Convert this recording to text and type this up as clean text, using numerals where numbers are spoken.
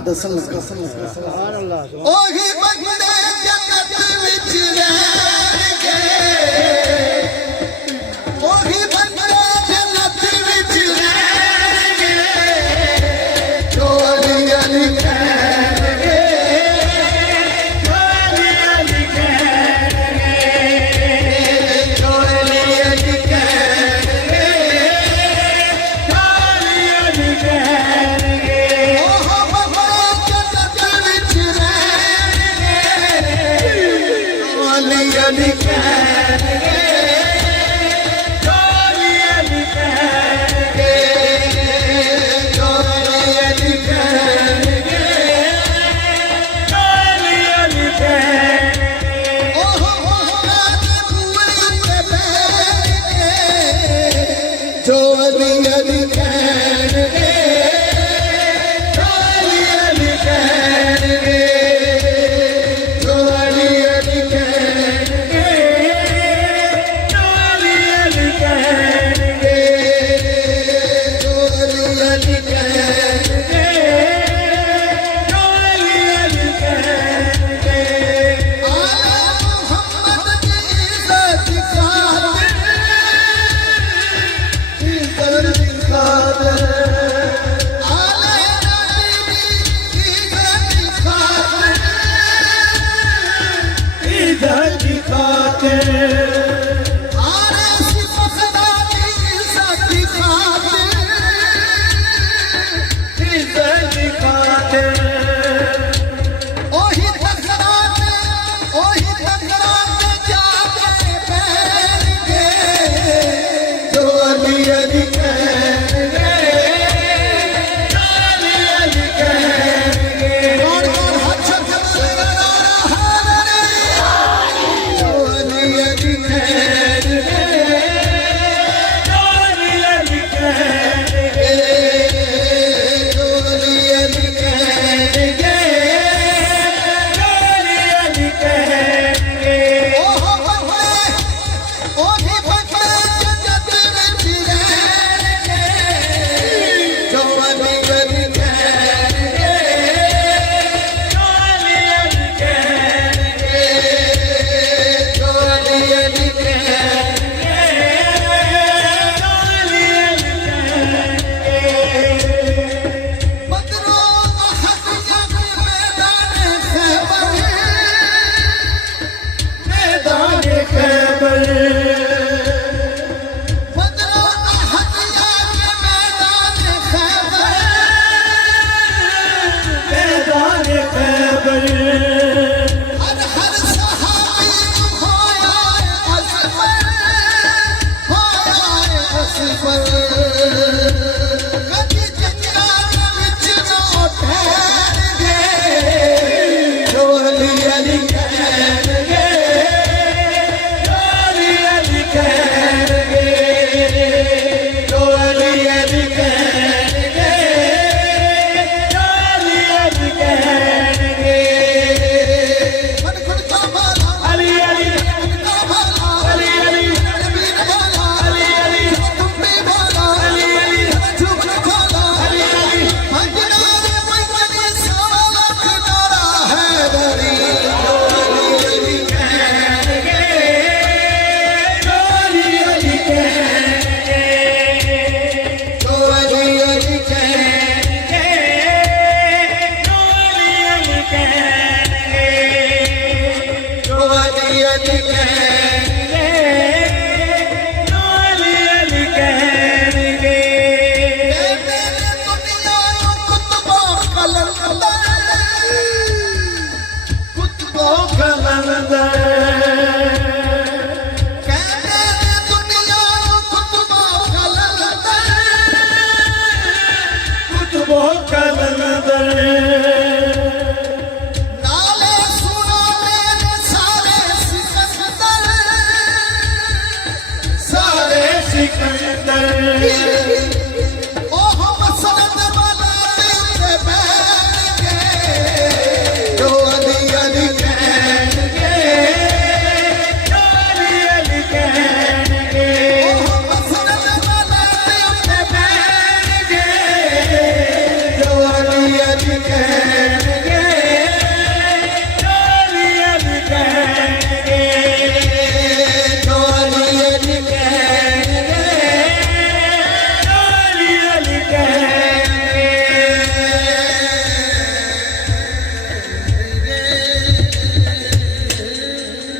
मैं दसन लगा सुभान अल्लाह ओही बंदे जन्नत विच रहणगे ओही बंदे जन्नत विच रहणगे जो अली अली कहणगे जो अली अली कहणगे जो अली अली कहणगे जो Ali Ali कहणगे Ali Ali कहणगे Ali Ali कहणगे Ali कहणगे Ali Ali कहणगे ओह मोहम्मद पूरी पे बैठे जो Ali Ali कहणगे Ali Ali कहणगे Ali Ali कहणगे